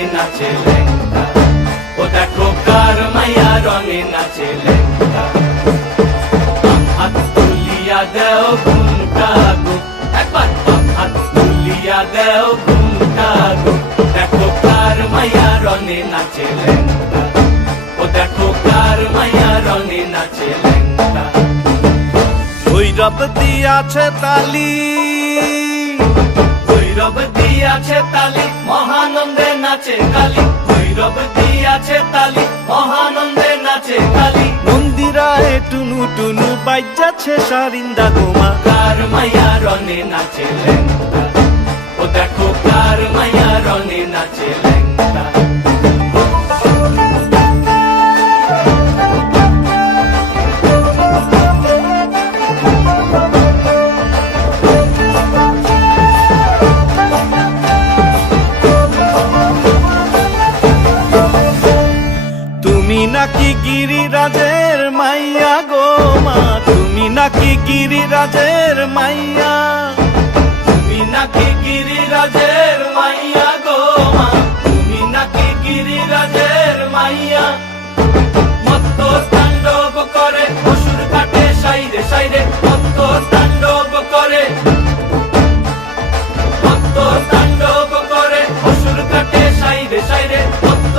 রঙে নাচে লেঙ্গা, ও দেখো কার মাইয়া রঙে নাচে লেঙ্গা। হাত তুলিয়া দেও ঘুমটা গো, একবার হাত তুলিয়া দেও ঘুমটা গো, দেখো কার মাইয়া রঙে নাচে লেঙ্গা, ও দেখো কার মাইয়া রঙে নাচে লেঙ্গা। ভৈরব দিয়াছে তালি, ভৈরব দিয়াছে তালি, মহানন্দে নাচে কালী, ভৈরব দিয়াছে তালি, মহানন্দে নাচে কালী। মন্দিরায় টুনু টুনু বাইজাছে সারিন্দা গোমা, কার মাইয়া রঙে নাচে লেঙ্গা, ও দেখো কার মাইয়া রঙে নাচে লেঙ্গা। তুমি নাকি গিরিরাজের মাইয়া গো মা, তুমি নাকি গিরিরাজের মাইয়া, তুমি নাকি গিরিরাজের মাইয়া গো মা, তুমি নাকি গিরিরাজের মাইয়া। মত্ত তাণ্ডব করে অসুর কাটে সাইরে সাইরে, মত্ত তাণ্ডব করে, মত্ত তাণ্ডব করে অসুর কাটে সাইরে সাইরে, মত্ত